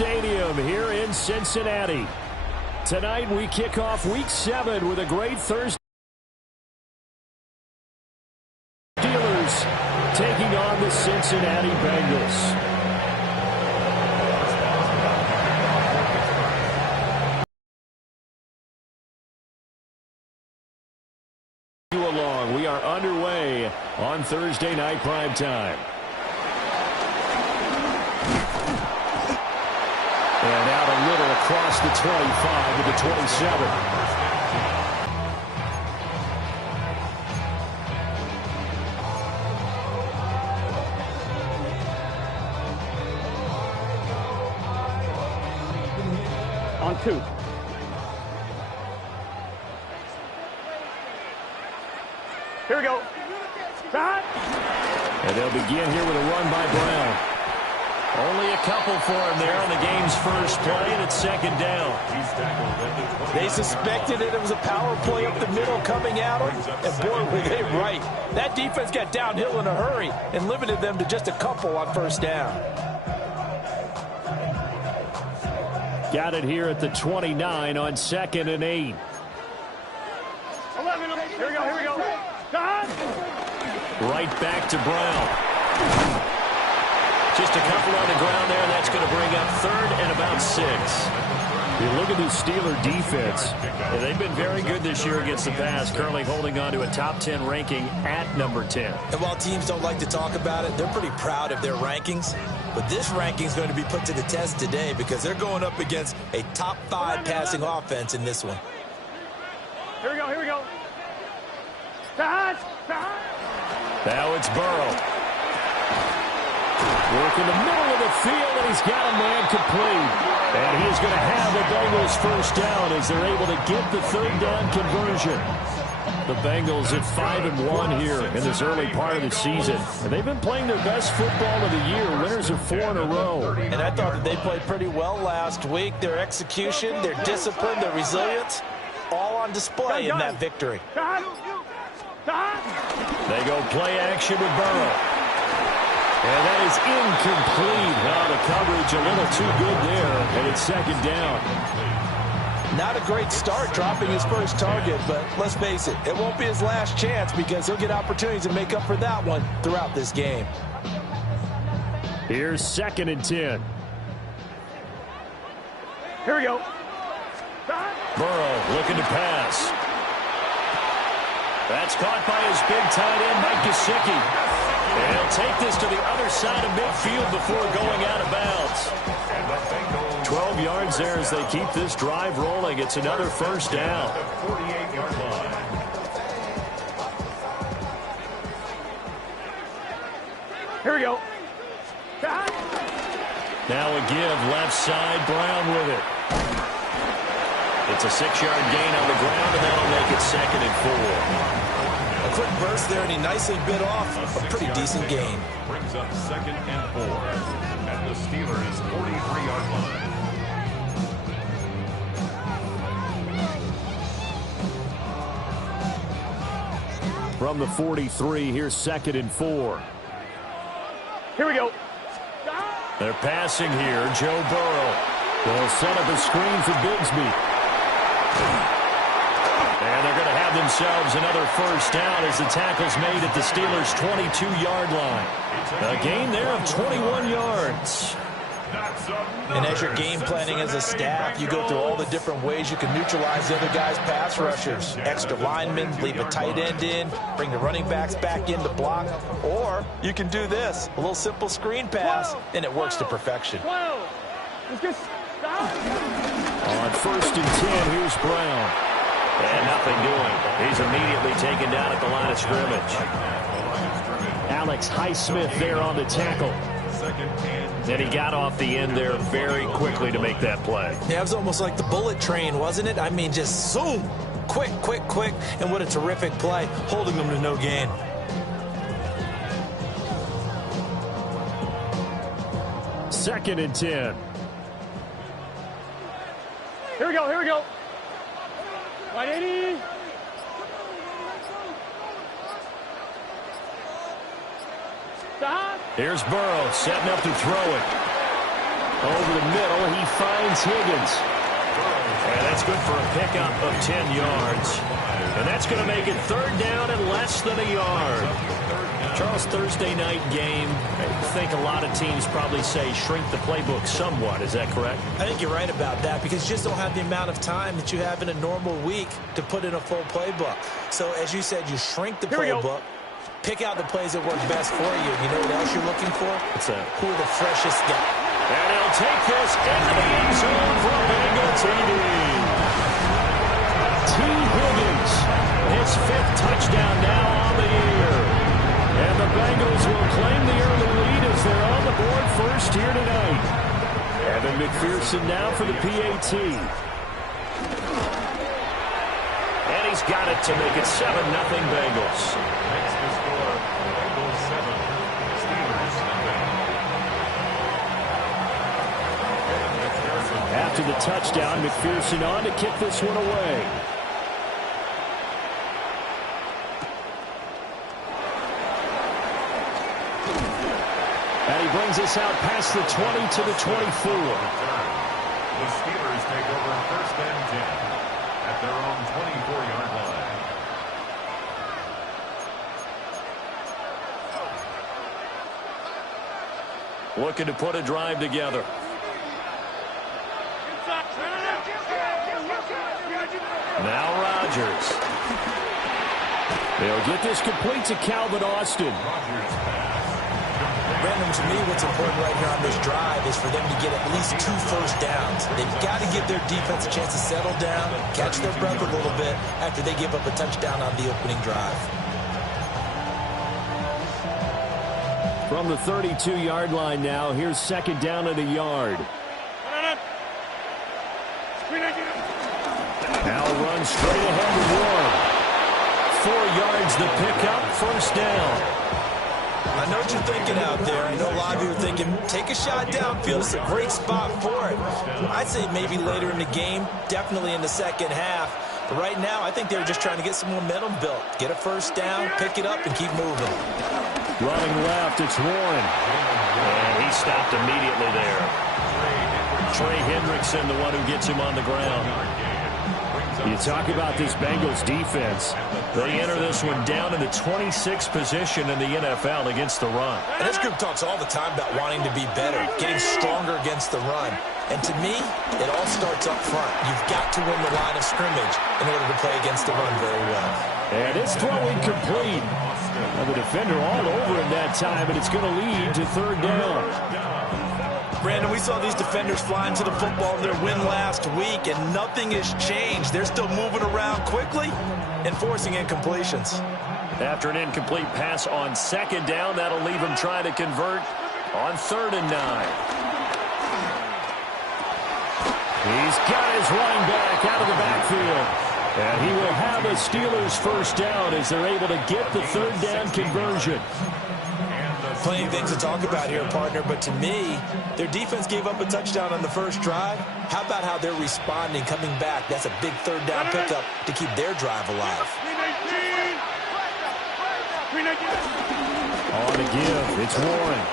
Stadium here in Cincinnati. Tonight we kick off Week 7 with a great Thursday. Steelers taking on the Cincinnati Bengals. Along, we are underway on Thursday night primetime. And out a little across the 25 to the 27. On 2. Here we go. And they'll begin here with a run by Brown. Only a couple for him there on the game's first play, and it's second down. They suspected that it was a power play up the middle coming at them, and boy, were they right. That defense got downhill in a hurry and limited them to just a couple on first down. Got it here at the 29 on 2nd and 8. 11. Here we go. Here we go. Right back to Brown. Just a couple on the ground there. That's going to bring up 3rd and about 6. You look at the Steeler defense. Yeah, they've been very good this year against the pass, currently holding on to a top 10 ranking at number 10. And while teams don't like to talk about it, they're pretty proud of their rankings. But this ranking is going to be put to the test today because they're going up against a top 5 passing offense in this one. Here we go. Here we go. Now it's Burrow. Work in the middle of the field, and he's got a man complete. And he is going to have the Bengals first down as they're able to get the 3rd down conversion. The Bengals at 5-1 here in this early part of the season. And they've been playing their best football of the year. Winners of 4 in a row. And I thought that they played pretty well last week. Their execution, their discipline, their resilience, all on display in that victory. They go play action with Burrow. And that is incomplete. Now the coverage a little too good there, and it's 2nd down. Not a great start dropping his first target, but let's face it, it won't be his last chance because he'll get opportunities to make up for that one throughout this game. Here's 2nd and 10. Here we go. Burrow looking to pass. That's caught by his big tight end, Mike Gesicki. And he'll take this to the other side of midfield before going out of bounds. 12 yards there as they keep this drive rolling. It's another first down. Here we go. Now a give left side, Brown with it. It's a 6-yard gain on the ground, and that'll make it 2nd and 4. A quick burst there, and he nicely bit off a pretty decent gain. Brings up 2nd and 4 at the Steelers' 43-yard line. From the 43, here's 2nd and 4. Here we go. They're passing here. Joe Burrow. They'll set up a screen for Bigsby. And they're going to have themselves another first down as the tackle's made at the Steelers' 22-yard line. A gain there of 21 yards. And as you're game planning as a staff, you go through all the different ways you can neutralize the other guy's pass rushers. Extra linemen, leave a tight end in, bring the running backs back in to block. Or you can do this, a little simple screen pass, and it works to perfection. On 1st and 10, here's Brown. And nothing doing. He's immediately taken down at the line of scrimmage. Alex Highsmith there on the tackle. And he got off the end there very quickly to make that play. Yeah, it was almost like the bullet train, wasn't it? I mean, just zoom. Quick, quick, quick. And what a terrific play, holding them to no gain. Second and 10. Here we go, here we go. 180. Here's Burrow setting up to throw it. Over the middle, he finds Higgins. And that's good for a pickup of 10 yards. And that's going to make it third down and less than a yard. Charles, Thursday night game, I think a lot of teams probably say shrink the playbook somewhat. Is that correct? I think you're right about that because you just don't have the amount of time that you have in a normal week to put in a full playbook. So, as you said, you shrink the playbook, pick out the plays that work best for you. You know what else you're looking for? What's that? Who are the freshest guys? And he'll take this into the end zone for a Bengal TD. T. Higgins, his 5th touchdown now on the year. And the Bengals will claim the early lead as they're on the board first here tonight. Evan McPherson now for the PAT. And he's got it to make it 7-0 Bengals. Makes the score Bengals 7, Steelers 7. After the touchdown, McPherson on to kick this one away. And he brings us out past the 20 to the 24. The Steelers take over first and 10 at their own 24-yard line. Looking to put a drive together. Now Rodgers. They'll get this complete to Calvin Austin. Brandon, to me, what's important right here on this drive is for them to get at least 2 first downs. They've got to give their defense a chance to settle down, catch their breath a little bit after they give up a touchdown on the opening drive. From the 32-yard line now, here's second down and a yard. Now runs straight ahead to Warren. 4 yards the pickup, first down. I know what you're thinking out there. I know a lot of you are thinking, take a shot downfield. It's a great spot for it. I'd say maybe later in the game, definitely in the second half. But right now, I think they're just trying to get some momentum built. Get a first down, pick it up, and keep moving. Running left, it's Warren. And he stopped immediately there. Trey Hendrickson, the one who gets him on the ground. You talk about this Bengals defense. They enter this one down in the 26th position in the NFL against the run. And this group talks all the time about wanting to be better, getting stronger against the run. And to me, it all starts up front. You've got to win the line of scrimmage in order to play against the run very well. And it's throw incomplete. And the defender all over him that time, and it's going to lead to third down. Brandon, we saw these defenders flying to the football in their win last week, and nothing has changed. They're still moving around quickly and forcing incompletions. After an incomplete pass on second down, that'll leave him trying to convert on 3rd and 9. He's got his running back out of the backfield. And he will have a Steelers first down as they're able to get the third down conversion. Plenty of things to talk about here, partner, but to me, their defense gave up a touchdown on the first drive. How about how they're responding, coming back? That's a big third down pickup to keep their drive alive. On the give, it's Warren.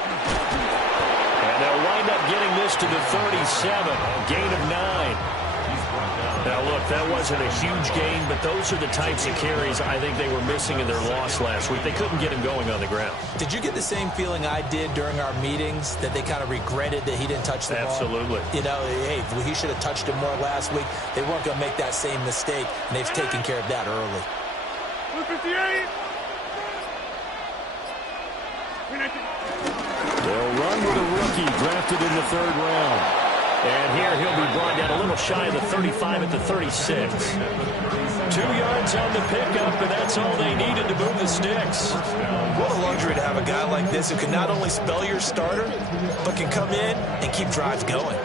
And they'll wind up getting this to the 37, a gain of 9. Now, look, that wasn't a huge gain, but those are the types of carries I think they were missing in their loss last week. They couldn't get him going on the ground. Did you get the same feeling I did during our meetings, that they kind of regretted that he didn't touch the ball? Absolutely. You know, hey, he should have touched him more last week. They weren't going to make that same mistake, and they've taken care of that early. 58. They'll run with a rookie drafted in the 3rd round. And here he'll be brought down a little shy of the 35 at the 36. 2 yards on the pickup, and that's all they needed to move the sticks. What a luxury to have a guy like this who can not only spell your starter, but can come in and keep drives going.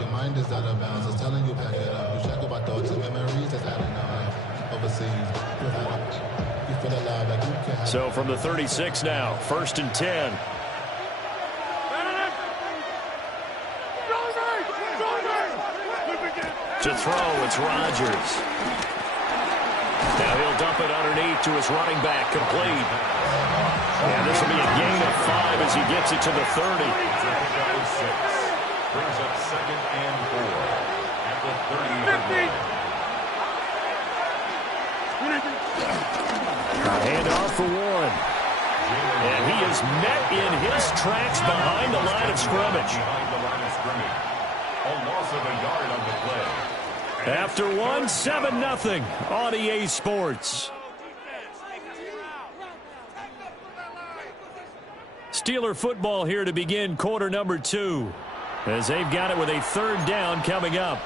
Your mind is out of bounds. It's telling you back it up. You check about thoughts and memories that's happening overseas. You feel alive like you can. So from the 36 now, 1st and 10. To throw, it's Rodgers. Now he'll dump it underneath to his running back, complete. And this will be a gain of 5 as he gets it to the 30. Brings up 2nd and 4 at the 30-yard line. A handoff for Warren. And he is met in his tracks behind the line of scrimmage. A loss of a yard on the play. After 1, 7-0 on EA Sports. Steeler football here to begin quarter number 2. As they've got it with a 3rd down coming up.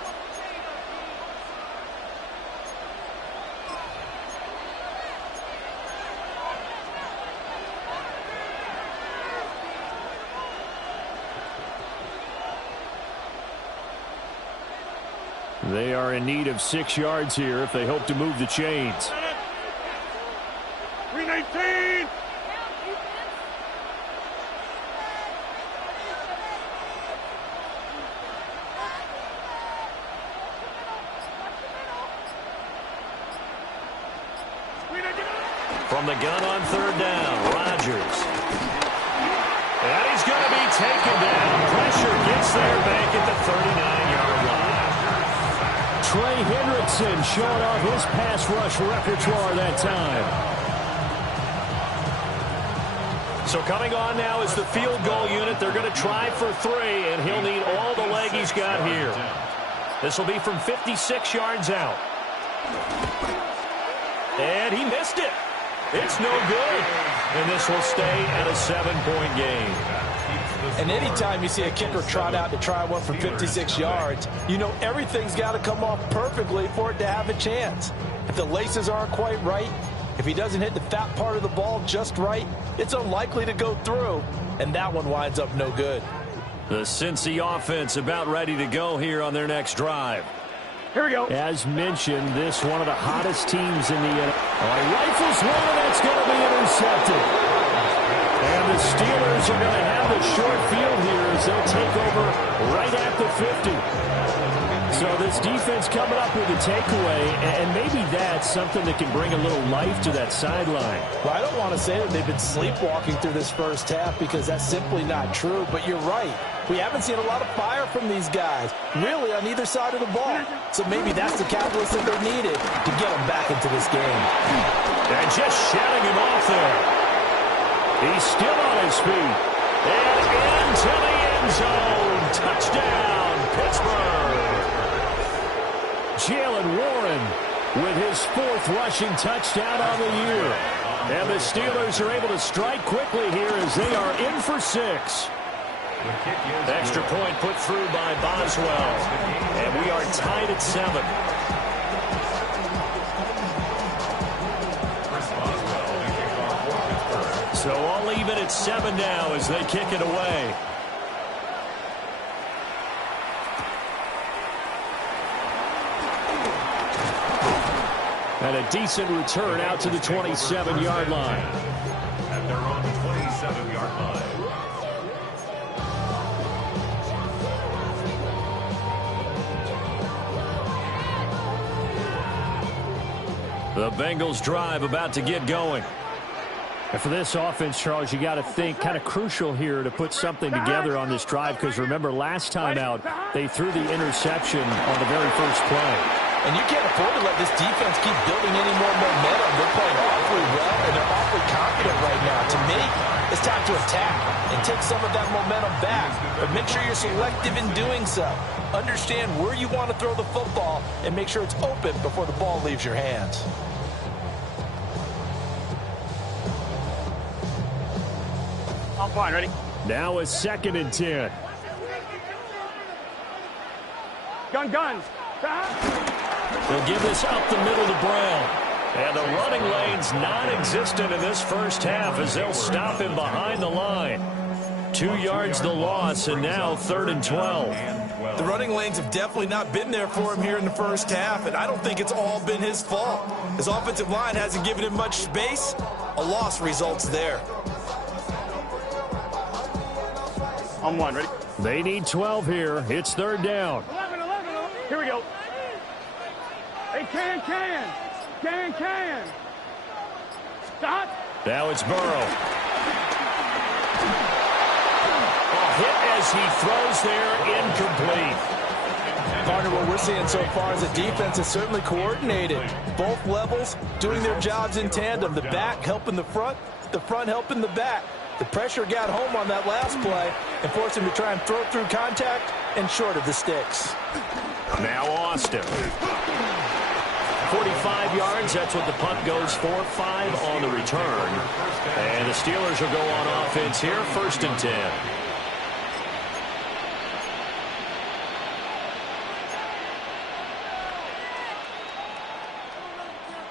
They are in need of 6 yards here if they hope to move the chains. 319. From the gun on 3rd down, Rodgers. And he's going to be taken down. Pressure gets there back at the 39-yard line. Trey Hendrickson showing off his pass rush repertoire that time. So coming on now is the field goal unit. They're going to try for 3, and he'll need all the leg he's got here. This will be from 56 yards out. And he missed it. It's no good. And this will stay at a 7-point game. And anytime you see a kicker trot out to try one for 56 yards, you know everything's got to come off perfectly for it to have a chance. If the laces aren't quite right, if he doesn't hit the fat part of the ball just right, it's unlikely to go through, and that one winds up no good. The Cincy offense about ready to go here on their next drive. Here we go. As mentioned, this one of the hottest teams in the NFL. Rifles one, and that's going to be intercepted. And the Steelers are going to have the short field here as they'll take over right at the 50. So this defense coming up with a takeaway, and maybe that's something that can bring a little life to that sideline. Well, I don't want to say that they've been sleepwalking through this first half because that's simply not true, but you're right. We haven't seen a lot of fire from these guys, really, on either side of the ball. So maybe that's the catalyst that they needed to get them back into this game. And just shutting him off there. He's still on his feet. And into the end zone. Touchdown, Pittsburgh. Jalen Warren with his 4th rushing touchdown on the year. And the Steelers are able to strike quickly here as they are in for 6. Extra point put through by Boswell. And we are tied at 7. So all even at 7 now as they kick it away. And a decent return out to the 27-yard line. At their own 27-yard line. The Bengals drive about to get going. And for this offense, Charles, you got to think kind of crucial here to put something together on this drive because remember last time out they threw the interception on the very first play. And you can't afford to let this defense keep building any more momentum. They're playing awfully well, and they're awfully confident right now. To me, it's time to attack and take some of that momentum back. But make sure you're selective in doing so. Understand where you want to throw the football and make sure it's open before the ball leaves your hands. I'm fine. Ready? Now a 2nd and 10. Guns. They'll give this up the middle to Brown. And the running lane's non-existent in this first half as they'll stop him behind the line. 2 yards the loss, and now 3rd and 12. The running lanes have definitely not been there for him here in the first half, and I don't think it's all been his fault. His offensive line hasn't given him much space. A loss results there. On 1. Ready? They need 12 here. It's 3rd down. 11. Here we go. Hey, can. Stop. Now it's Burrow. hit as he throws there, incomplete. Partner, what we're seeing so far is a defense is certainly coordinated. Both levels doing their jobs in tandem. The back helping the front helping the back. The pressure got home on that last play and forced him to try and throw through contact and short of the sticks. Now Austin. 45 yards, that's what the punt goes for. 5 on the return. And the Steelers will go on offense here, 1st and 10.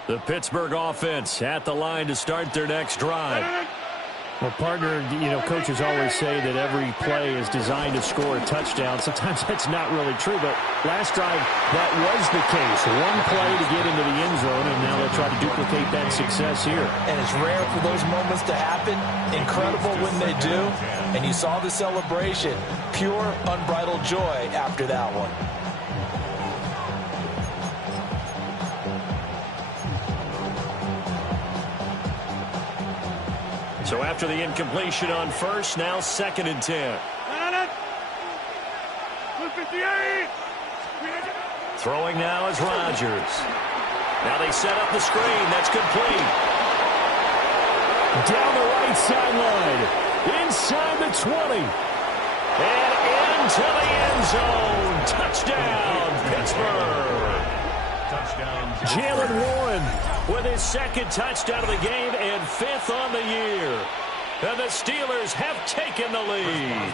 The Pittsburgh offense at the line to start their next drive. Well, partner, coaches always say that every play is designed to score a touchdown. Sometimes that's not really true, but last drive, that was the case. One play to get into the end zone, and now they'll try to duplicate that success here. And it's rare for those moments to happen. Incredible when they do. And you saw the celebration. Pure, unbridled joy after that one. So after the incompletion on 1st, now 2nd and 10. Throwing now is Rodgers. Now they set up the screen. That's complete. Down the right sideline. Inside the 20. And into the end zone. Touchdown, Pittsburgh. Jalen Warren with his 2nd touchdown of the game and 5th on the year. And the Steelers have taken the lead.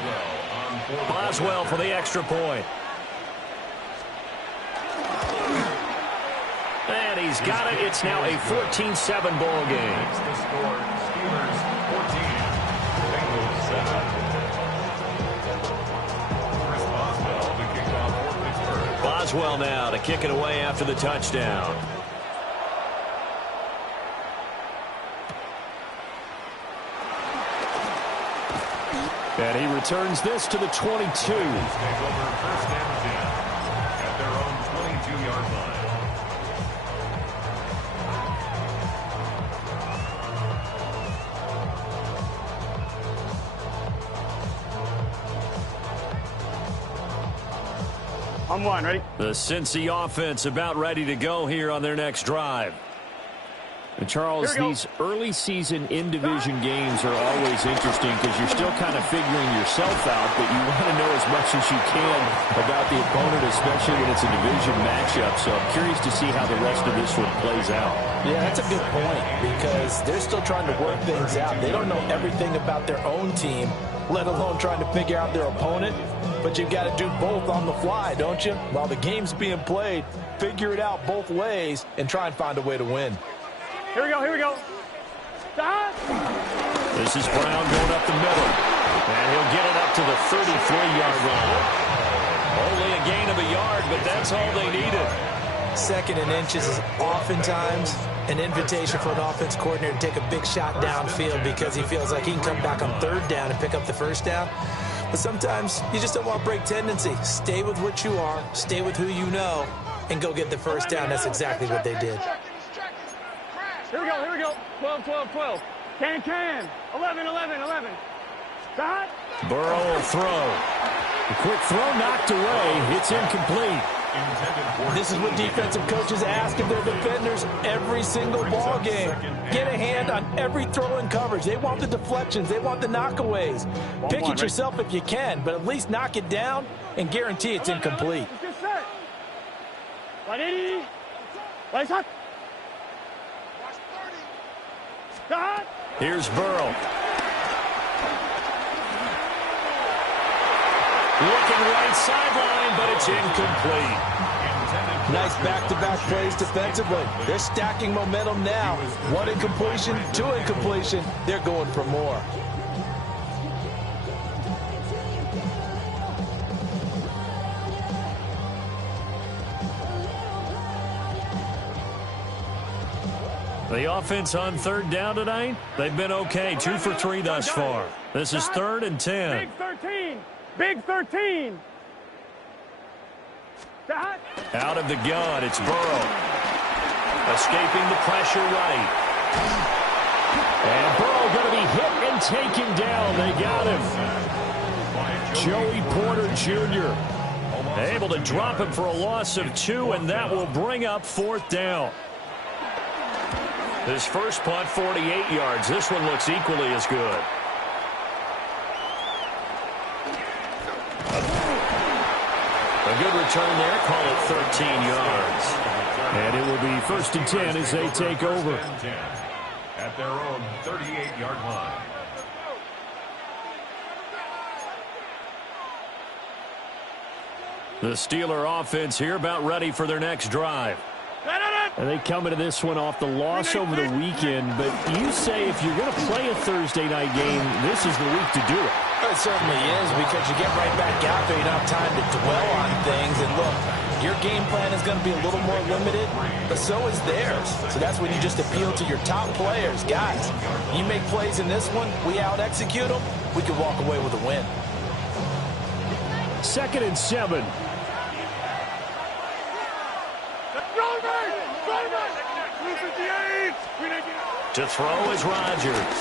Boswell for the extra point. And he's got it. It's now a 14-7 ball game. The score, Steelers 14, Bengals 7. Chris Boswell, the kickoff for Pittsburgh. Boswell now to kick it away after the touchdown. And he returns this to the 22. Take over 1st and 10 at their own 22-yard line. On 1, ready? The Cincy offense about ready to go here on their next drive. And Charles, these early season in-division games are always interesting because you're still kind of figuring yourself out, but you want to know as much as you can about the opponent, especially when it's a division matchup. So I'm curious to see how the rest of this one plays out. Yeah, that's a good point because they're still trying to work things out. They don't know everything about their own team, let alone trying to figure out their opponent. But you've got to do both on the fly, don't you? While the game's being played, figure it out both ways and try and find a way to win. Here we go, here we go. Stop. This is Brown going up the middle. And he'll get it up to the 33-yard line. Only a gain of a yard, but that's all they needed. 2nd and inches is oftentimes an invitation for an offense coordinator to take a big shot downfield because he feels like he can come back on 3rd down and pick up the 1st down. But sometimes you just don't want to break tendency. Stay with what you are, stay with who you know, and go get the 1st down. That's exactly what they did. Here we go, here we go. 12, 12, 12. Can. 11, 11, 11. Stop. Burrow will throw. A quick throw knocked away. It's incomplete. This is what defensive coaches ask of their defenders every single ball game. Get a hand on every throw in coverage. They want the deflections. They want the knockaways. Pick it yourself if you can, but at least knock it down and guarantee it's incomplete. Get set. 180. Lights hot. Stop. Here's Burrow. Looking right sideline, but it's incomplete. Nice back-to-back plays defensively. They're stacking momentum now. 1 incompletion, 2 incompletion. They're going for more. The offense on 3rd down tonight, they've been okay. 2 for 3 thus far. This is 3rd and 10. Big 13. Big 13. Stop. Out of the gun, it's Burrow. Escaping the pressure right. And Burrow going to be hit and taken down. They got him. Joey Porter Jr. able to drop him for a loss of 2, and that will bring up 4th down. His first punt, 48 yards. This one looks equally as good. A good return there. Call it 13 yards. And it will be 1st and 10 as they take over. At their own 38-yard line. The Steeler offense here about ready for their next drive. And they come into this one off the loss over the weekend, but you say if you're going to play a Thursday night game, this is the week to do it. It certainly is, because you get right back out there. You don't have time to dwell on things. And look, your game plan is going to be a little more limited, but so is theirs. So that's when you just appeal to your top players. Guys, you make plays in this one, we out-execute them, we can walk away with a win. 2nd and 7. To throw is Rodgers.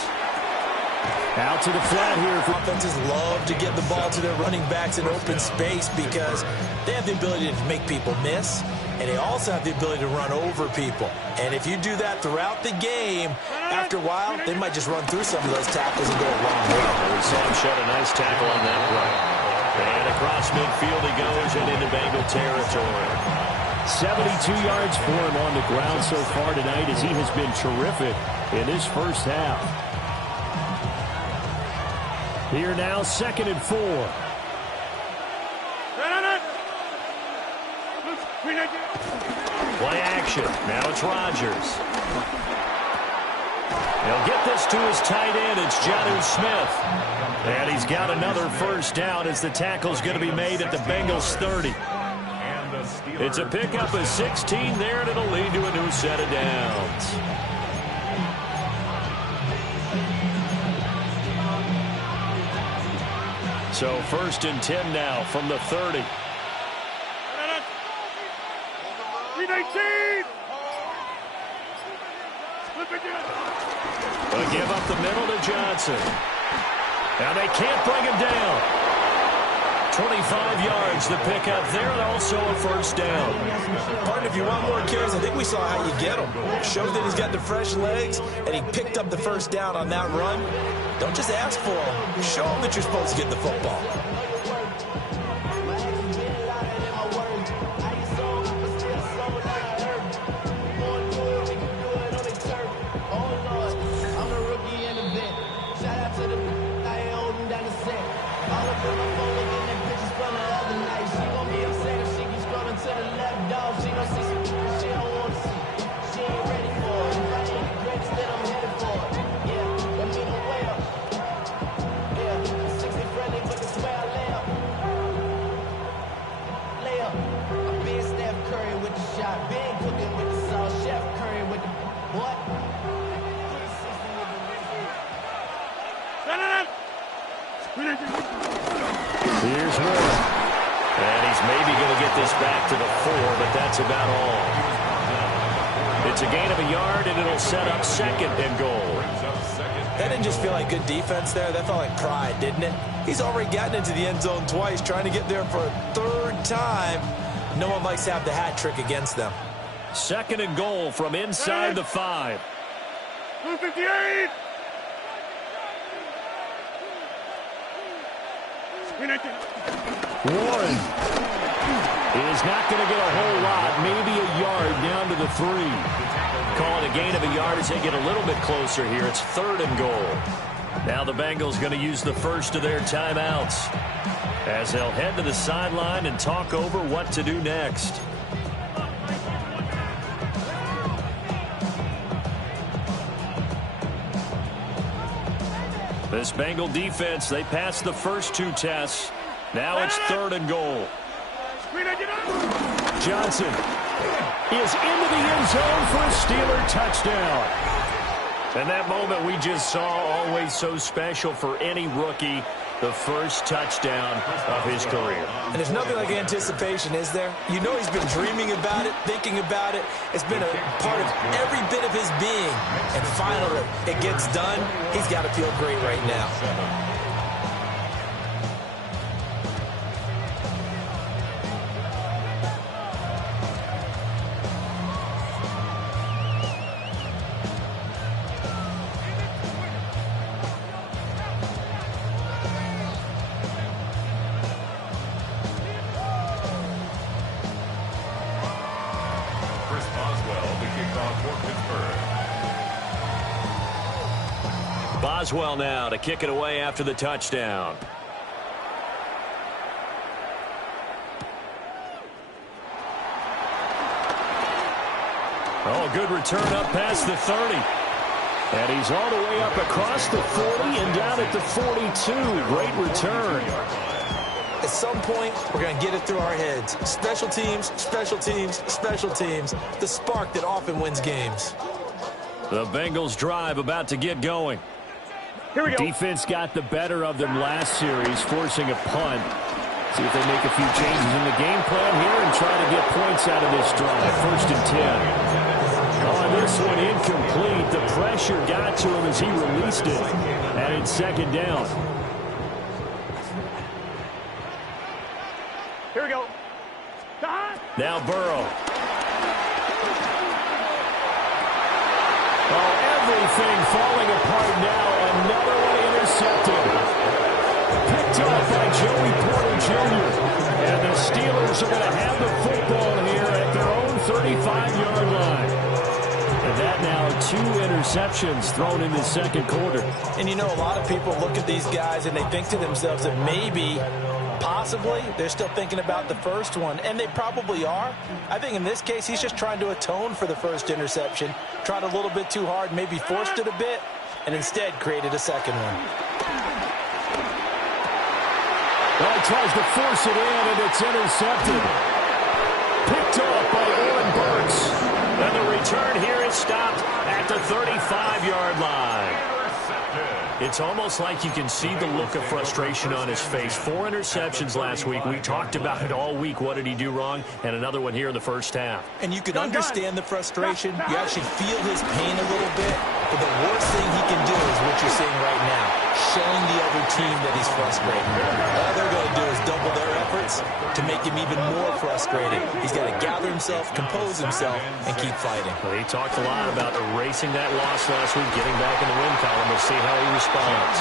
Out to the flat here. Offenses love to get the ball to their running backs in open space because they have the ability to make people miss, and they also have the ability to run over people. And if you do that throughout the game, after a while, they might just run through some of those tackles and go a long way. We saw him shed a nice tackle on that run. And across midfield he goes and into Bengal territory. 72 yards for him on the ground so far tonight as he has been terrific in his first half. Here now, 2nd and 4. Play action. Now it's Rodgers. He'll get this to his tight end. It's Jonnu Smith. And he's got another first down as the tackle's going to be made at the Bengals 30. It's a pickup of 16 there, and it'll lead to a new set of downs. So 1st and 10 now from the 30. But give up the middle to Johnson. Now they can't bring him down. 25 yards the pickup there, and also a first down. Partner, if you want more carries, I think we saw how you get him. Showed that he's got the fresh legs, and he picked up the first down on that run. Don't just ask for him. Show him that you're supposed to get the football. Here's Moore. And he's maybe going to get this back to the 4, but that's about all. It's a gain of a yard, and it'll set up 2nd and goal. That didn't just feel like good defense there. That felt like pride, didn't it? He's already gotten into the end zone twice, trying to get there for a 3rd time. No one likes to have the hat trick against them. 2nd and goal from inside the 5. 258. Warren is not going to get a whole lot, maybe a yard down to the 3. Call it a gain of a yard as they get a little bit closer here. It's 3rd and goal. Now the Bengals going to use the first of their timeouts as they'll head to the sideline and talk over what to do next. This Bengal defense, they passed the first 2 tests. Now it's 3rd and goal. Johnson is into the end zone for a Steeler touchdown. And that moment we just saw, always so special for any rookie, the first touchdown of his career. And there's nothing like anticipation, is there? You know he's been dreaming about it, thinking about it. It's been a part of every bit of his being. And finally, it gets done. He's got to feel great right now. for Pittsburgh. Boswell now to kick it away after the touchdown. Oh, good return up past the 30. And he's all the way up across the 40 and down at the 42. Great return. At some point, we're going to get it through our heads. Special teams, special teams, special teams. The spark that often wins games. The Bengals drive about to get going. Here we go. Defense got the better of them last series, forcing a punt. See if they make a few changes in the game plan here and try to get points out of this drive. 1st and 10. On this one, incomplete. The pressure got to him as he released it. And it's 2nd down. Here we go. Now Burrow. Oh, everything falling apart now. Another one intercepted. Picked up by Joey Porter Jr. And the Steelers are going to have the football here at their own 35-yard line. And that now 2 interceptions thrown in the 2nd quarter. And you know, a lot of people look at these guys and they think to themselves that maybe, possibly, they're still thinking about the first one. And they probably are. I think in this case, he's just trying to atone for the first interception. Tried a little bit too hard, maybe forced it a bit, and instead created a second one. Well, he tries to force it in, and it's intercepted. Picked up by Oren Burks. And the return here is stopped at the 35-yard line. It's almost like you can see the look of frustration on his face. 4 interceptions last week. We talked about it all week. What did he do wrong? And another one here in the first half. And you can understand the frustration. You actually feel his pain a little bit. But the worst thing he can do is what you're seeing right now, showing the other team that he's frustrated. All they're going to do is double their efforts to make him even more frustrated. He's got to gather himself, compose himself, and keep fighting. Well, he talked a lot about erasing that loss last week, getting back in the win column. We'll see how he responds.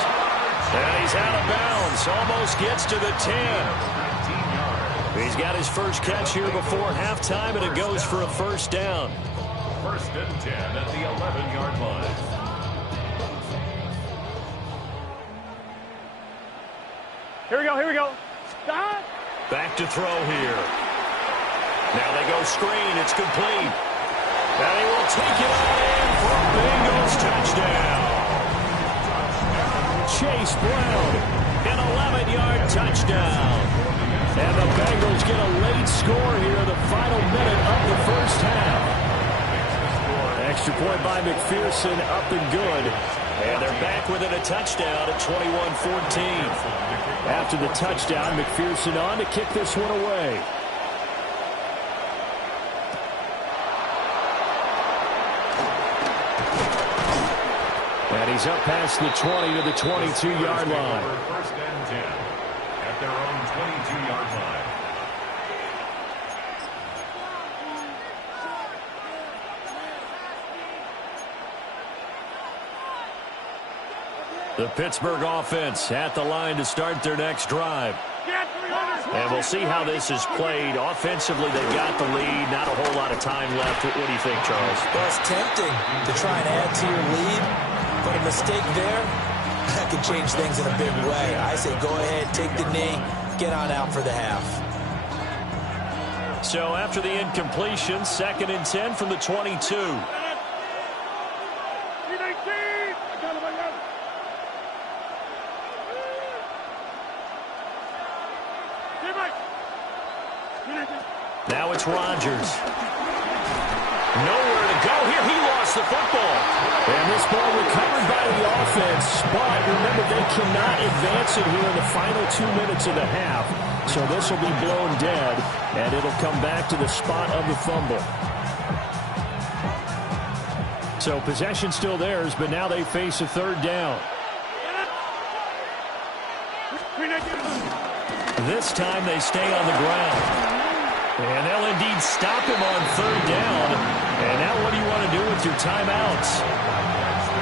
And he's out of bounds. Almost gets to the 10. He's got his first catch here before halftime, and it goes for a 1st down. 1st and 10 at the 11-yard line. Here we go. Here we go. Back to throw here. Now they go screen. It's complete. And he will take it all in for a Bengals touchdown. Chase Brown. An 11-yard touchdown. And the Bengals get a late score here in the final minute of the first half. Extra point by McPherson, up and good. And they're back within a touchdown at 21-14. After the touchdown, McPherson on to kick this one away. And he's up past the 20 to the 22-yard line. 1st and 10 at their own 22-yard line. The Pittsburgh offense at the line to start their next drive. And we'll see how this is played. Offensively, they've got the lead. Not a whole lot of time left. What do you think, Charles? Well, it's tempting to try and add to your lead, but a mistake there, that could change things in a big way. I say go ahead, take the knee, get on out for the half. So after the incompletion, 2nd and 10 from the 22. Now it's Rodgers. Nowhere to go here. He lost the football. And this ball recovered by the offense. But remember, they cannot advance it here in the final 2 minutes of the half. So this will be blown dead, and it'll come back to the spot of the fumble. So possession still theirs, but now they face a 3rd down. This time they stay on the ground. And they'll indeed stop him on 3rd down. And now what do you want to do with your timeouts?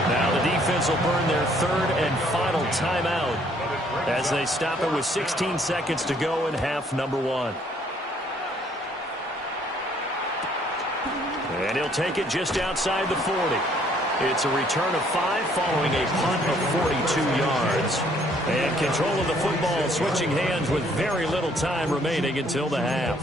Now the defense will burn their 3rd and final timeout as they stop it with 16 seconds to go in half number 1. And he'll take it just outside the 40. It's a return of 5 following a punt of 42 yards. And control of the football switching hands with very little time remaining until the half.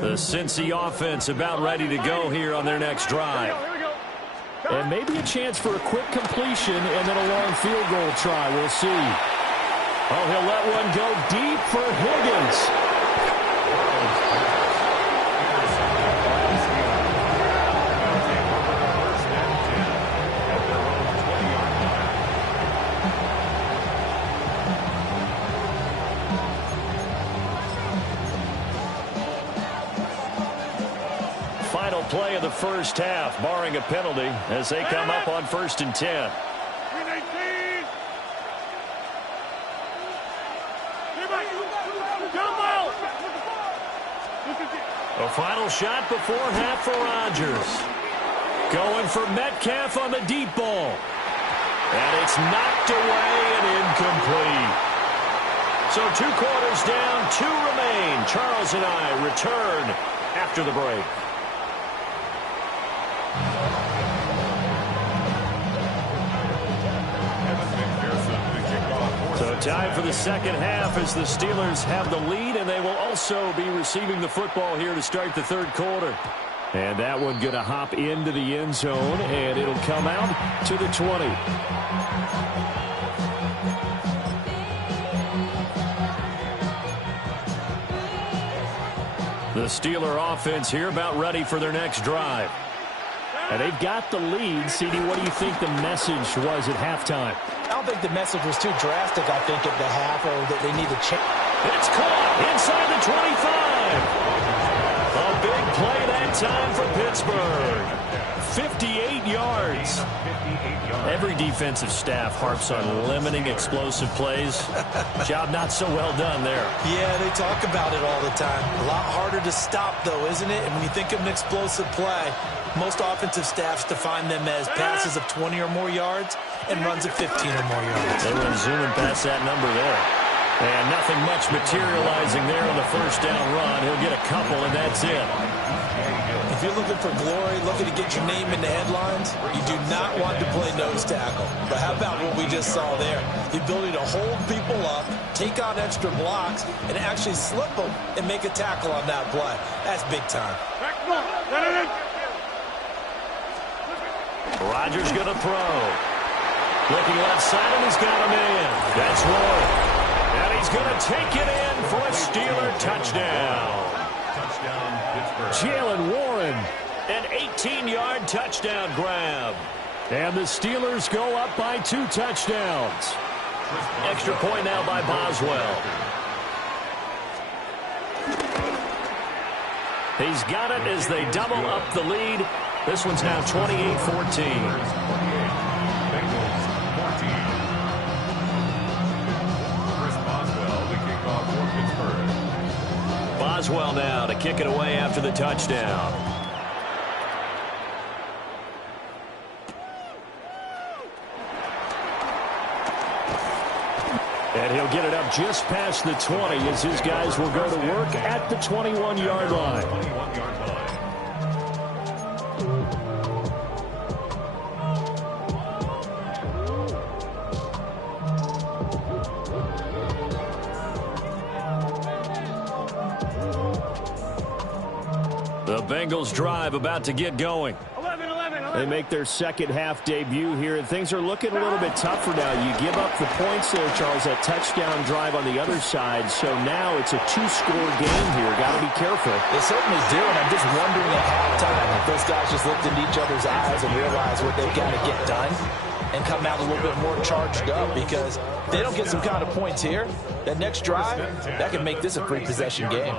The Cincy offense about ready to go here on their next drive. And maybe a chance for a quick completion and then a long field goal try. We'll see. Oh, he'll let one go deep for Higgins. Play of the first half, barring a penalty, as they come up on 1st and 10. A final shot before half for Rodgers. Going for Metcalf on the deep ball. And it's knocked away and incomplete. So 2 quarters down, 2 remain. Charles and I return after the break. So time for the second half as the Steelers have the lead, and they will also be receiving the football here to start the 3rd quarter. And that one going to hop into the end zone, and it'll come out to the 20. The Steeler offense here about ready for their next drive. And they've got the lead. CD, what do you think the message was at halftime? I don't think the message was too drastic, I think, at the half, or that they need to change. It's caught inside the 25. A big play that time for Pittsburgh. 58 yards. Every defensive staff harps on limiting explosive plays. Job not so well done there. Yeah, they talk about it all the time. A lot harder to stop, though, isn't it? And when you think of an explosive play, most offensive staffs define them as passes of 20 or more yards and runs of 15 or more yards. They went zooming past that number there. And nothing much materializing there on the first down run. He'll get a couple, and that's it. If you're looking for glory, looking to get your name in the headlines, you do not want to play nose tackle. But how about what we just saw there? The ability to hold people up, take on extra blocks, and actually slip them and make a tackle on that play. That's big time. Rodgers going to throw. Looking left side, and he's got him in. That's Warren. And he's going to take it in for a Steeler touchdown. Jalen Warren. An 18-yard touchdown grab. And the Steelers go up by 2 touchdowns. Extra point now by Boswell. He's got it as they double up the lead. This one's now 28-14. Boswell now to kick it away after the touchdown. And he'll get it up just past the 20 as his guys will go to work at the 21-yard line. The Bengals drive about to get going. 11. They make their second half debut here, and things are looking a little bit tougher now. You give up the points there, Charles, that touchdown drive on the other side. So now it's a 2-score game here. Got to be careful. They certainly do, and I'm just wondering at halftime if those guys just looked into each other's eyes and realized what they've got to get done and come out a little bit more charged up, because if they don't get some kind of points here, that next drive, that can make this a 3-possession game.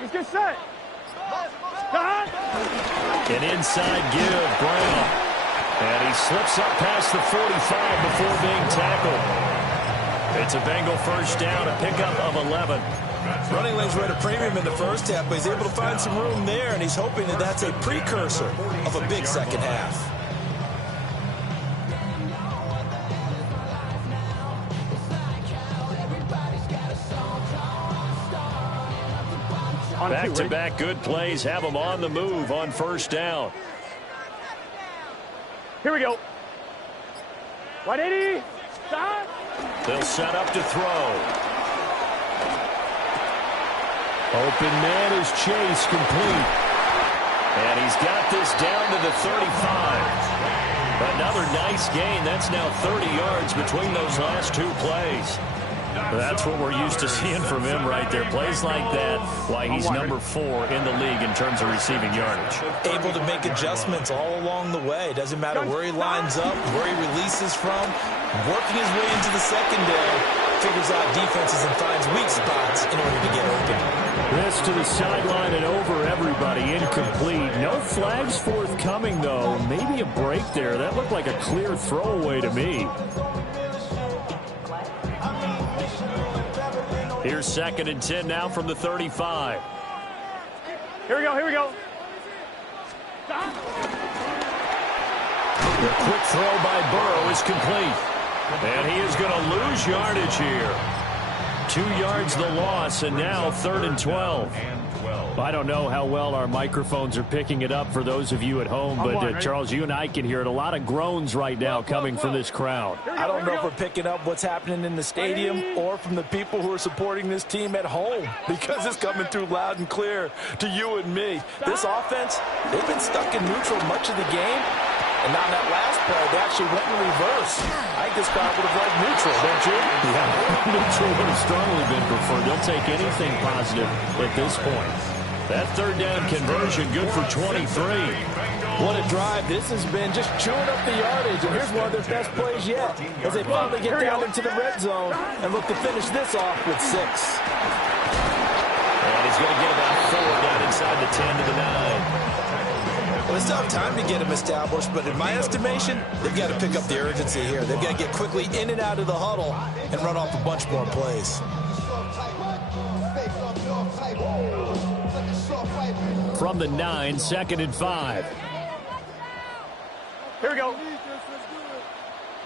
Let's get set. An inside give, Brown. And he slips up past the 45 before being tackled. It's a Bengal first down, a pickup of 11. Running lanes were at a premium in the first half, but he's able to find some room there, and he's hoping that that's a precursor of a big second half. Back-to-back good plays have them on the move on first down. Here we go. 180. Stop. They'll set up to throw. Open man is Chase, complete. And he's got this down to the 35. Another nice gain. That's now 30 yards between those last two plays. That's what we're used to seeing from him right there. Plays like that, why he's number 4 in the league in terms of receiving yardage. Able to make adjustments all along the way. Doesn't matter where he lines up, where he releases from. Working his way into the secondary. Figures out defenses and finds weak spots in order to get open. This to the sideline and over everybody. Incomplete. No flags forthcoming, though. Maybe a break there. That looked like a clear throwaway to me. Here's 2nd and 10 now from the 35. Here we go. Here we go. Stop. The quick throw by Burrow is complete. And he is going to lose yardage here. 2 yards the loss, and now 3rd and 12. I don't know how well our microphones are picking it up for those of you at home, but Charles, you and I can hear it. A lot of groans right now coming from this crowd. I don't know if we're picking up what's happening in the stadium or from the people who are supporting this team at home, because it's coming through loud and clear to you and me. This offense, they've been stuck in neutral much of the game. And now in that last play, they actually went in reverse. I think this crowd would have liked neutral, don't you? Yeah, neutral would have strongly been preferred. They'll take anything positive at this point. That 3rd down conversion good for 23. What a drive. This has been just chewing up the yardage. And here's one of their best plays yet, as they finally get down into the red zone and look to finish this off with 6. And he's going to get about 4 down inside the 10 to the 9. Well, it's not time to get him established, but in my estimation, they've got to pick up the urgency here. They've got to get quickly in and out of the huddle and run off a bunch more plays. From the 9, 2nd and 5. Here we go.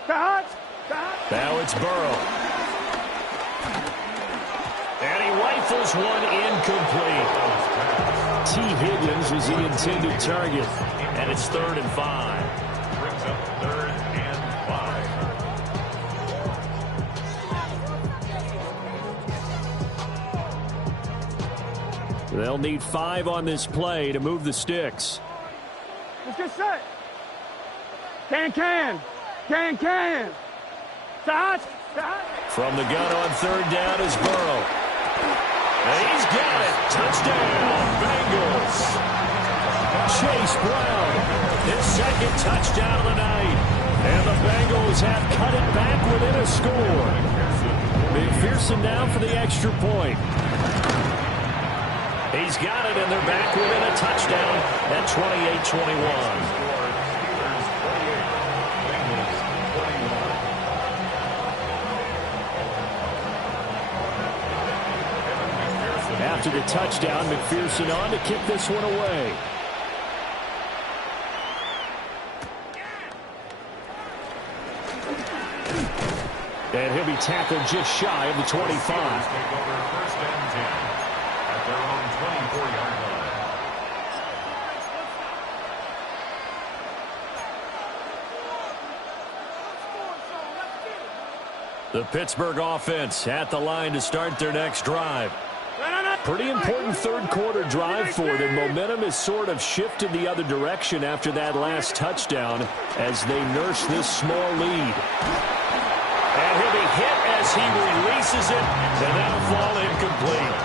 Cut. Now it's Burrow. And he rifles one incomplete. T. Higgins was the intended target. And it's 3rd and 5. Brings up 3rd and 5. They'll need 5 on this play to move the sticks. Let's get set. Can. Stop. From the gun on 3rd down is Burrow. And he's got it. Touchdown, Bengals. Chase Brown, his 2nd touchdown of the night. And the Bengals have cut it back within a score. McPherson now for the extra point. He's got it, and they're back within a touchdown at 28-21. After the touchdown, McPherson on to kick this one away. And he'll be tackled just shy of the 25. Take over 1st and 10 at their own 24-yard line. The Pittsburgh offense at the line to start their next drive. Pretty important 3rd quarter drive for them. Momentum has sort of shifted the other direction after that last touchdown as they nurse this small lead. And he'll be hit as he releases it, and that'll fall incomplete.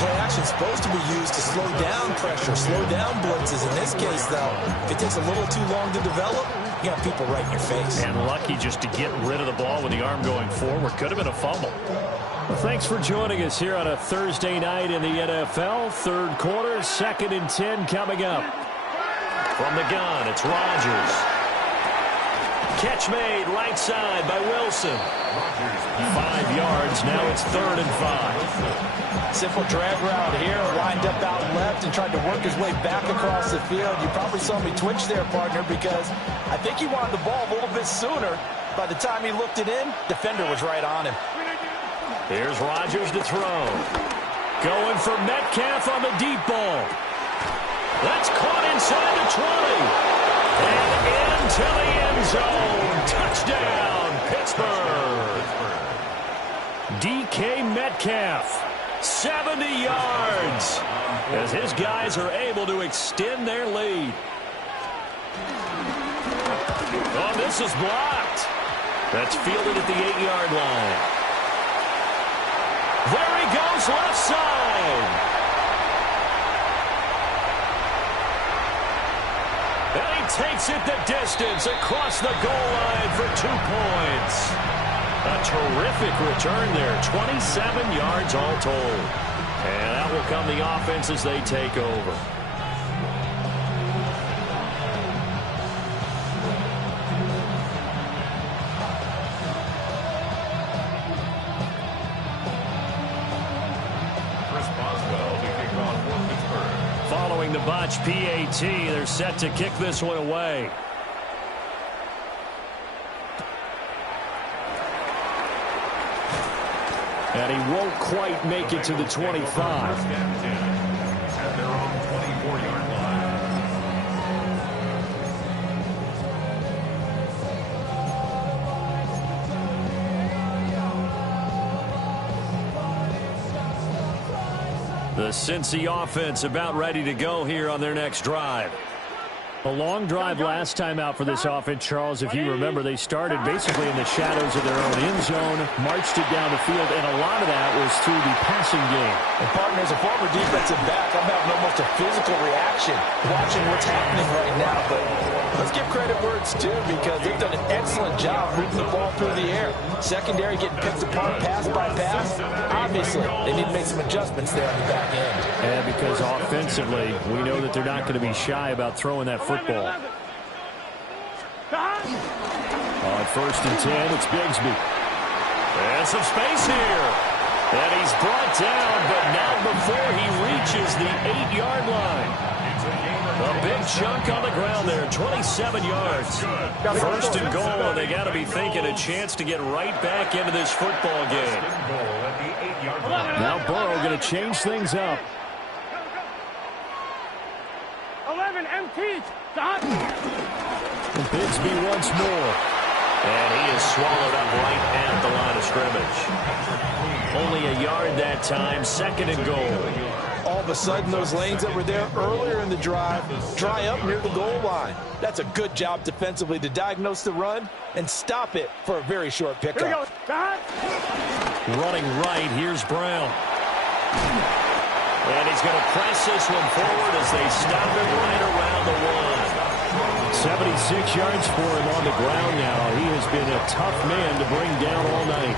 Play action is supposed to be used to slow down pressure, slow down blitzes. In this case, though, if it takes a little too long to develop, you got people right in your face. And lucky just to get rid of the ball with the arm going forward. Could have been a fumble. Well, thanks for joining us here on a Thursday night in the NFL. 3rd quarter, 2nd and 10 coming up. From the gun, it's Rodgers. Catch made right side by Wilson. 5 yards. Now it's 3rd and 5. Simple drag route here. Lined up out left and tried to work his way back across the field. You probably saw me twitch there, partner, because I think he wanted the ball a little bit sooner. By the time he looked it in, defender was right on him. Here's Rodgers to throw. Going for Metcalf on the deep ball. That's caught inside the 20. And into the end zone. Touchdown, Pittsburgh. DK Metcalf, 70 yards, as his guys are able to extend their lead. Oh, this is blocked. That's fielded at the 8-yard line. There he goes, left side. And he takes it the distance across the goal line for 2 points. A terrific return there, 27 yards all told. And out will come the offense as they take over. Following the botch PAT, they're set to kick this one away. And he won't quite make it to the 25. At their own 24-yard line. The Cincy offense about ready to go here on their next drive. A long drive last time out for this offense, Charles. If you remember, they started basically in the shadows of their own end zone, marched it down the field, and a lot of that was through the passing game. And partner, as a former defensive back, I'm having almost a physical reaction watching what's happening right now. But let's give credit where it's due, because they've done an excellent job moving the ball through the air. Secondary getting picked apart pass by pass. Obviously, they need to make some adjustmts there on the back end. And because offensively, we know that they're not going to be shy about throwing that football. On 1st and 10, it's Bigsby. And some space here. And he's brought down, but not before he reaches the 8-yard line. A big chunk on the ground there, 27 yards. 1st and goal, and they got to be thinking a chance to get right back into this football game. Now Burrow going to change things up. 11 MT. And Bigsby once more. And he is swallowed up right at the line of scrimmage. Only a yard that time, 2nd and goal. All of a sudden, those lanes that were there earlier in the drive dry up near the goal line. That's a good job defensively to diagnose the run and stop it for a very short pickup. Here we go. Running right, here's Brown. And he's going to press this one forward as they stop him right around the 1. 76 yards for him on the ground now. He has been a tough man to bring down all night.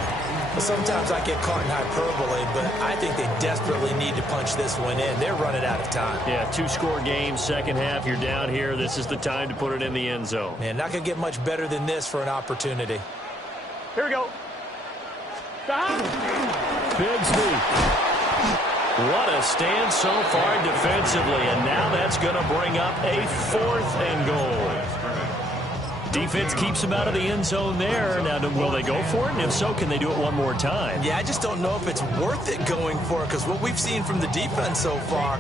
Sometimes I get caught in hyperbole, but I think they desperately need to punch this one in. They're running out of time. Yeah, 2-score game, second half, you're down here. This is the time to put it in the end zone. Man, not going to get much better than this for an opportunity. Here we go. Bigsby. What a stand so far defensively, and now that's going to bring up a 4th and goal. Defense keeps him out of the end zone there. Now, will they go for it? And if so, can they do it one more time? Yeah, I just don't know if it's worth it going for it, because what we've seen from the defense so far,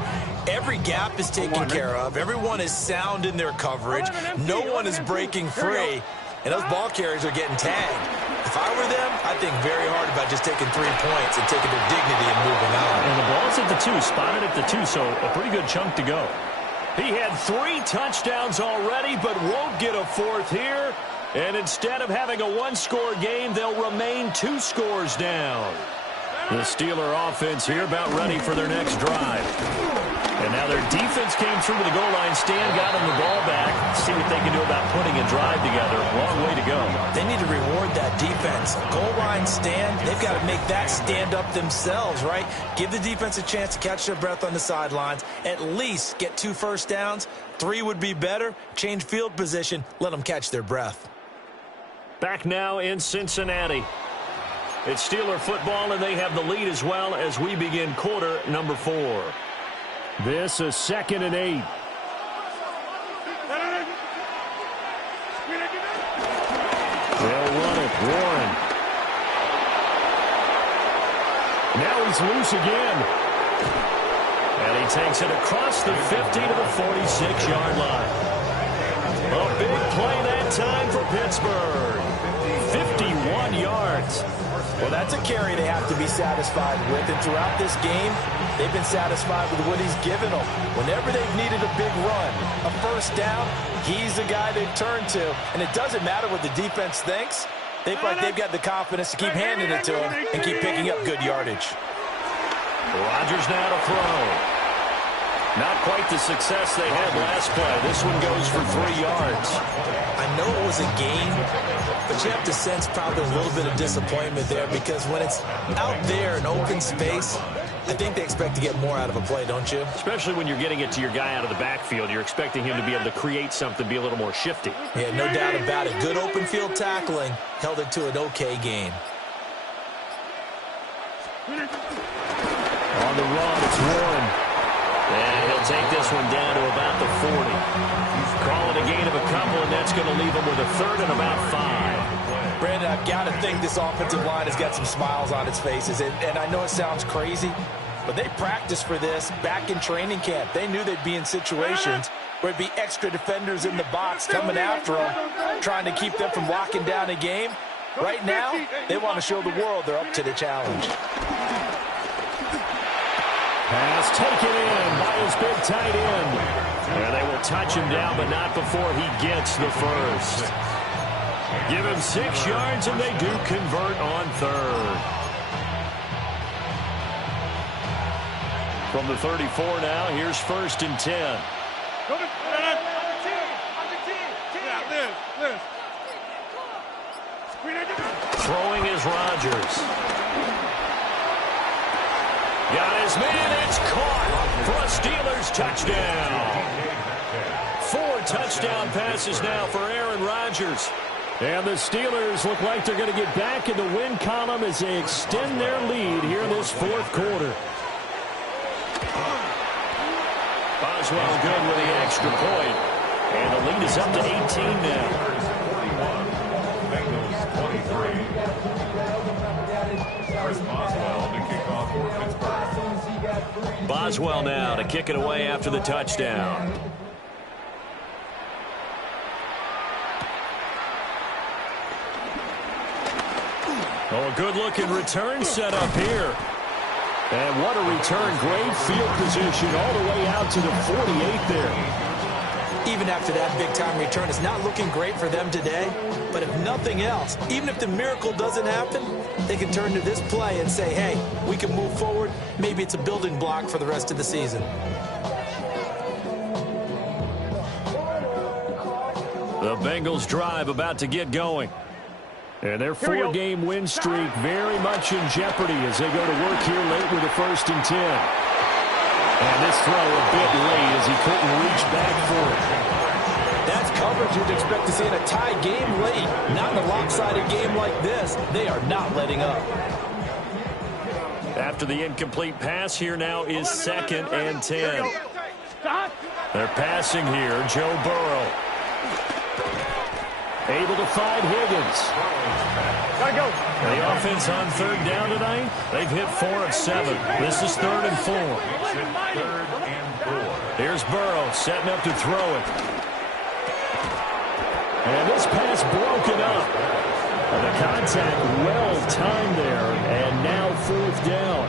every gap is taken care of. Everyone is sound in their coverage. No one is breaking free, and those ball carriers are getting tagged. If I were them, I'd think very hard about just taking 3 points and taking their dignity and moving on. And the ball's at the 2, spotted at the 2, so a pretty good chunk to go. He had 3 touchdowns already, but won't get a 4th here. And instead of having a 1-score game, they'll remain 2 scores down. The Steeler offense here about ready for their next drive. And now their defense came through to the goal line stand, got them the ball back. See what they can do about putting a drive together. Long way to go. They need to reward that defense. Goal line stand, they've got to make that stand up themselves, right? Give the defense a chance to catch their breath on the sidelines. At least get 2 first downs. 3 would be better. Change field position. Let them catch their breath. Back now in Cincinnati. It's Steeler football, and they have the lead as well as we begin quarter number 4. This is 2nd and 8. They'll run it. Warren. Now he's loose again. And he takes it across the 50 to the 46-yard line. A big play that time for Pittsburgh. 51 yards. Well, that's a carry they have to be satisfied with. And throughout this game, they've been satisfied with what he's given them. Whenever they've needed a big run, a first down, he's the guy they've turned to. And it doesn't matter what the defense thinks. They feel like they've got the confidence to keep handing it to him and keep picking up good yardage. Rodgers now to throw. Not quite the success they had last play. This one goes for 3 yards. I know it was a game, but you have to sense probably a little bit of disappointment there because when it's out there in open space, I think they expect to get more out of a play, don't you? Especially when you're getting it to your guy out of the backfield. You're expecting him to be able to create something, be a little more shifty. Yeah, no doubt about it. Good open field tackling held it to an okay game. On the run, it's Warren. And he'll take this one down to about the 40. Call it a gain of a couple, and that's going to leave him with a 3rd and about 5. Brandon, I've got to think this offensive line has got some smiles on its faces. And I know it sounds crazy, but they practiced for this back in training camp. They knew they'd be in situations where it'd be extra defenders in the box coming after them, trying to keep them from locking down a game. Right now, they want to show the world they're up to the challenge. Pass taken in by his big tight end. And they will touch him down, but not before he gets the first. Give him 6 yards, and they do convert on 3rd. From the 34 now, here's 1st and 10. Throwing is Rodgers. Got his man, it's caught for a Steelers touchdown. 4 touchdown passes now for Aaron Rodgers. And the Steelers look like they're going to get back in the win column as they extend their lead here in this 4th quarter. Boswell good with the extra point. And the lead is up to 18 now. Bengals 23. Chris Boswell to kick off for Pittsburgh. Boswell now to kick it away after the touchdown. Oh, a good-looking return set up here. And what a return. Great field position all the way out to the 48 there. Even after that big-time return, it's not looking great for them today. But if nothing else, even if the miracle doesn't happen, they can turn to this play and say, hey, we can move forward. Maybe it's a building block for the rest of the season. The Bengals drive about to get going. And their 4-game win streak very much in jeopardy as they go to work here late with a 1st and 10. And this throw a bit late as he couldn't reach back for it. That's coverage you'd expect to see in a tie game late. Not in a lopsided game like this. They are not letting up. After the incomplete pass, here now is 2nd and 10. They're passing here. Joe Burrow. Able to find Higgins. Gotta go. The offense on 3rd down tonight, they've hit 4 of 7. This is 3rd and 4. 3rd and 4. Here's Burrow setting up to throw it. And this pass broken up. And the contact well timed there. And now 4th down.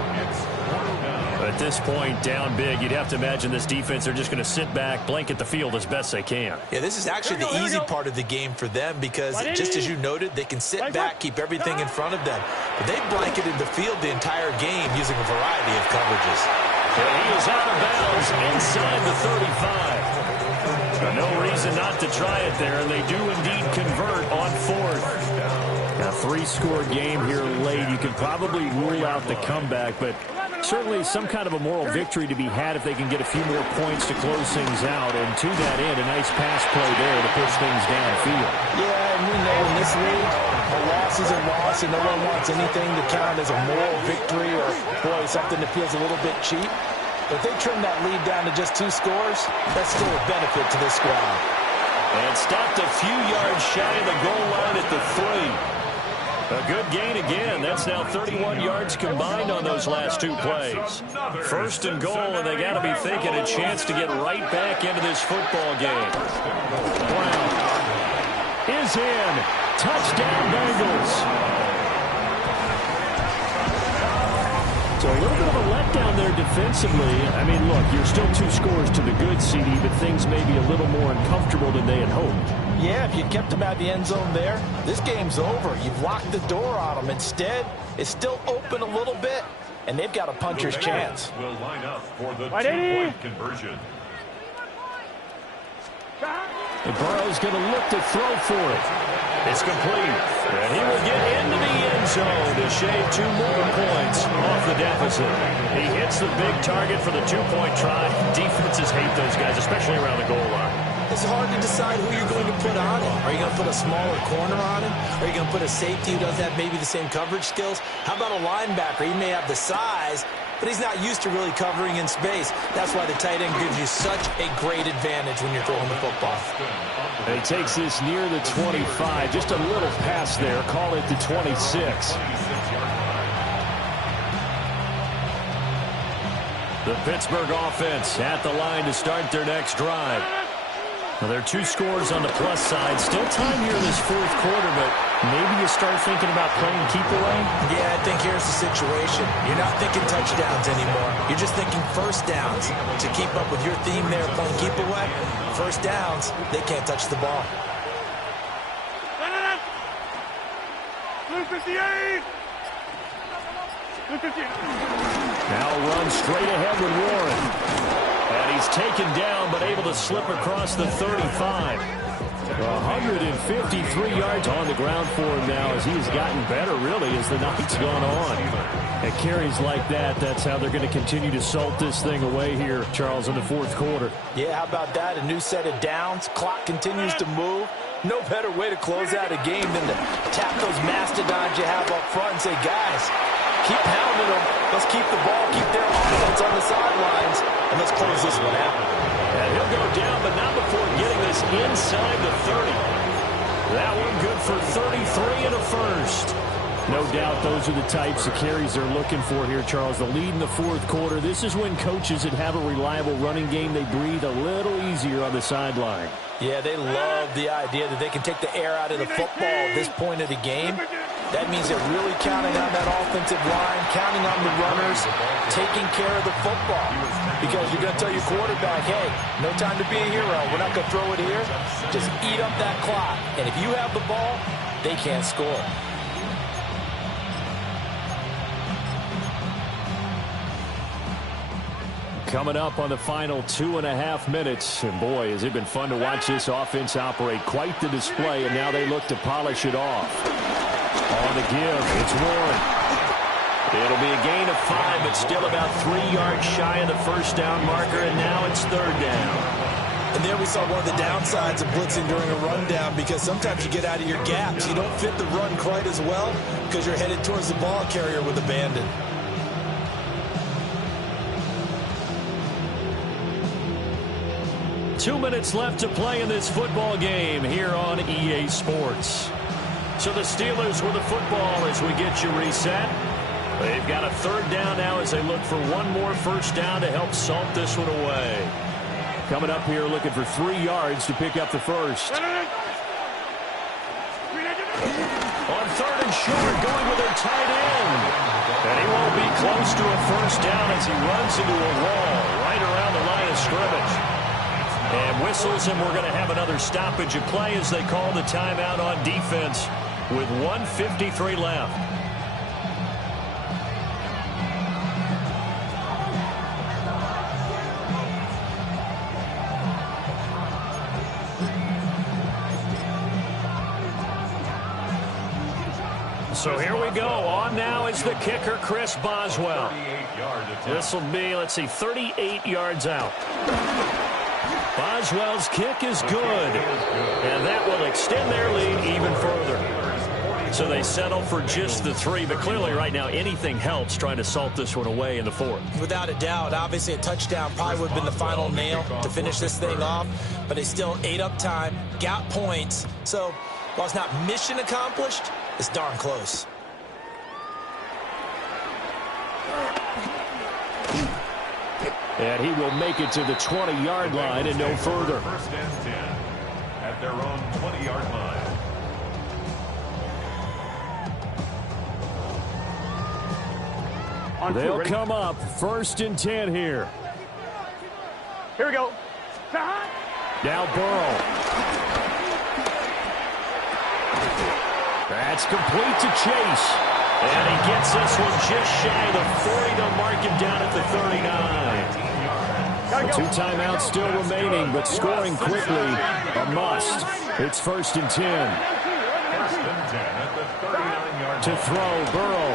At this point, down big, you'd have to imagine this defense are just going to sit back, blanket the field as best they can. Yeah, this is actually the easy part of the game for them because, just as you noted, they can sit back, keep everything in front of them. But they blanketed the field the entire game using a variety of coverages. And he is out of bounds inside the 35. No reason not to try it there, and they do indeed convert on 4th. A 3-score game here late. You can probably rule out the comeback, but Certainly some kind of a moral victory to be had if they can get a few more points to close things out. And to that end, a nice pass play there to push things downfield. Yeah, and we know in this league, a loss is a loss, and no one wants anything to count as a moral victory or, boy, something that feels a little bit cheap. But if they trim that lead down to just 2 scores, that's still a benefit to this squad. And stopped a few yards shy of the goal line at the 3. A good gain again. That's now 31 yards combined on those last 2 plays. First and goal, and they got to be thinking a chance to get right back into this football game. Brown is in. Touchdown, Bengals. So a little bit of a letdown there defensively. I mean, look, you're still 2 scores to the good, CD, but things may be a little more uncomfortable than they had hoped. Yeah, if you kept them out the end zone there, this game's over. You've locked the door on them. Instead, it's still open a little bit, and they've got a puncher's chance. Will line up for the 2-point conversion. And Burrow's going to look to throw for it. It's complete. And he will get into the end zone to shave 2 more points off the deficit. He hits the big target for the 2-point try. Defenses hate those guys, especially around the goal line. It's hard to decide who you're going to put on him. Are you going to put a smaller corner on him? Are you going to put a safety who doesn't have maybe the same coverage skills? How about a linebacker? He may have the size, but he's not used to really covering in space. That's why the tight end gives you such a great advantage when you're throwing the football. And he takes this near the 25. Just a little pass there. Call it the 26. The Pittsburgh offense at the line to start their next drive. Well, there are 2 scores on the plus side. Still time here in this 4th quarter, but maybe you start thinking about playing keep away? Yeah, I think here's the situation. You're not thinking touchdowns anymore. You're just thinking first downs. To keep up with your theme there, playing keep away, first downs, they can't touch the ball. Blue 58! Blue 58! Now run straight ahead with Warren. And he's taken down, but able to slip across the 35. 153 yards on the ground for him now as he's gotten better, really, as the night's gone on. And carries like that, that's how they're going to continue to salt this thing away here, Charles, in the 4th quarter. Yeah, how about that? A new set of downs. Clock continues to move. No better way to close out a game than to tap those mastodons you have up front and say, guys, keep pounding them. Let's keep the ball, keep their offense on the sidelines, and let's close this one out. And he'll go down, but not before getting this inside the 30. That one good for 33 and a first. No doubt those are the types of carries they're looking for here, Charles. The lead in the 4th quarter. This is when coaches that have a reliable running game, they breathe a little easier on the sideline. Yeah, they love the idea that they can take the air out of the football at this point of the game. That means they're really counting on that offensive line, counting on the runners, taking care of the football. Because you're going to tell your quarterback, hey, no time to be a hero. We're not going to throw it here. Just eat up that clock. And if you have the ball, they can't score. Coming up on the final 2.5 minutes. And boy, has it been fun to watch this offense operate. Quite the display, and now they look to polish it off. On the give, it's Warren. It'll be a gain of 5, but still about 3 yards shy of the first down marker, and now it's 3rd down. And there we saw one of the downsides of blitzing during a rundown, because sometimes you get out of your gaps. You don't fit the run quite as well because you're headed towards the ball carrier with abandon. Two minutes left to play in this football game here on EA Sports. So the Steelers with the football as we get you reset. They've got a 3rd down now as they look for one more first down to help salt this one away. Coming up here looking for 3 yards to pick up the first. On 3rd and short, going with their tight end. And he won't be close to a first down as he runs into a wall right around the line of scrimmage. And whistles, and we're going to have another stoppage of play as they call the timeout on defense with 1:53 left. So here we go. On now is the kicker, Chris Boswell. 38-yard attempt. This will be, let's see, 38 yards out. Boswell's kick is good, and that will extend their lead even further. So they settle for just the 3, but clearly right now anything helps trying to salt this one away in the 4th. Without a doubt, obviously a touchdown probably would have been the final nail to finish this thing off, but they still ate up time, got points. So while it's not mission accomplished, it's darn close. And he will make it to the 20-yard line and no further. First and 10 at their own 20-yard line. They'll come up 1st and 10 here. Here we go. Now Burrow. That's complete to Chase. And he gets this one just shy of the 40. They'll mark him down at the 39. 2 timeouts still remaining, but scoring quickly a must. It's 1st and 10. First and 10 at the 39-yard To throw, Burrow.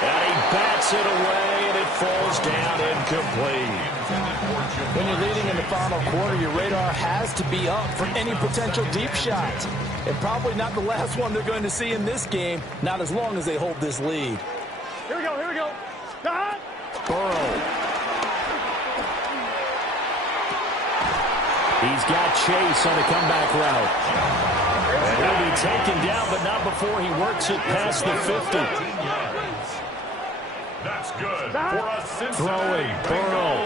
And he bats it away, and it falls down incomplete. When you're leading in the final quarter, your radar has to be up for any potential deep shots. And probably not the last one they're going to see in this game, not as long as they hold this lead. Here we go, here we go. Burrow. He's got Chase on a comeback route. And he'll be taken down, but not before he works it past the 50. That's good for a Cincinnati Throwing, Burrow.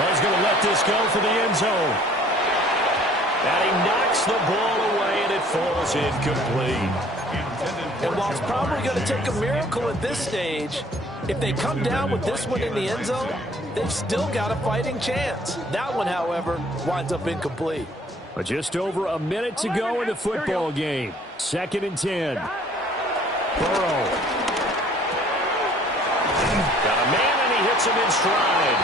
He's going to let this go for the end zone. And he knocks the ball away, and it falls incomplete. And while it's probably going to take a miracle at this stage, if they come down with this one in the end zone, they've still got a fighting chance. That one, however, winds up incomplete. But just over a minute to go in the football game. 2nd and 10. Burrow. Got a man, and he hits him in stride.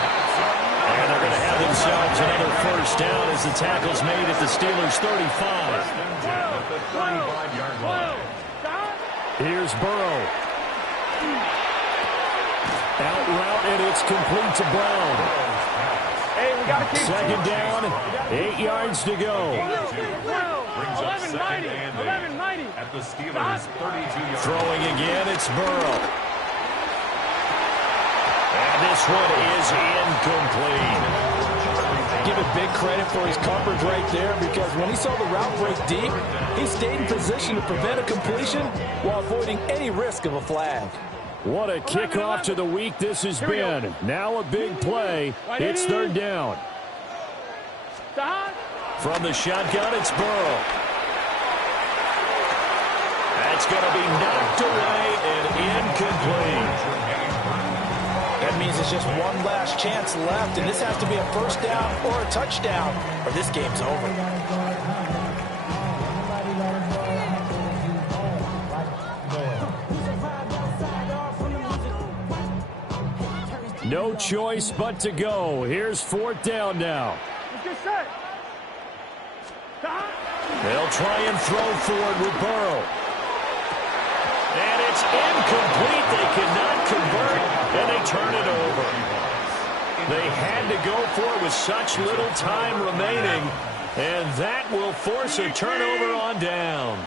And they're going to have themselves another first down as the tackle's made at the Steelers' 35. Here's Burrow. Out route, and it's complete to Brown. Hey, we got to keep 2nd down, 8 yards to go. 11-90. 11-90. At the Steelers' 32-yard. Throwing again, it's Burrow. And this one is incomplete. Give it big credit for his coverage right there, because when he saw the route break deep, he stayed in position to prevent a completion while avoiding any risk of a flag. What a kickoff to the week this has been. Now a big play. It's 3rd down. From the shotgun, it's Burrow. That's going to be knocked away and incomplete. That means it's just one last chance left, and this has to be a first down or a touchdown, or this game's over. No choice but to go. Here's 4th down now. Let's get set. They'll try and throw forward with Burrow. And it's incomplete. They cannot convert, and they turn it over. They had to go for it with such little time remaining, and that will force a turnover on down.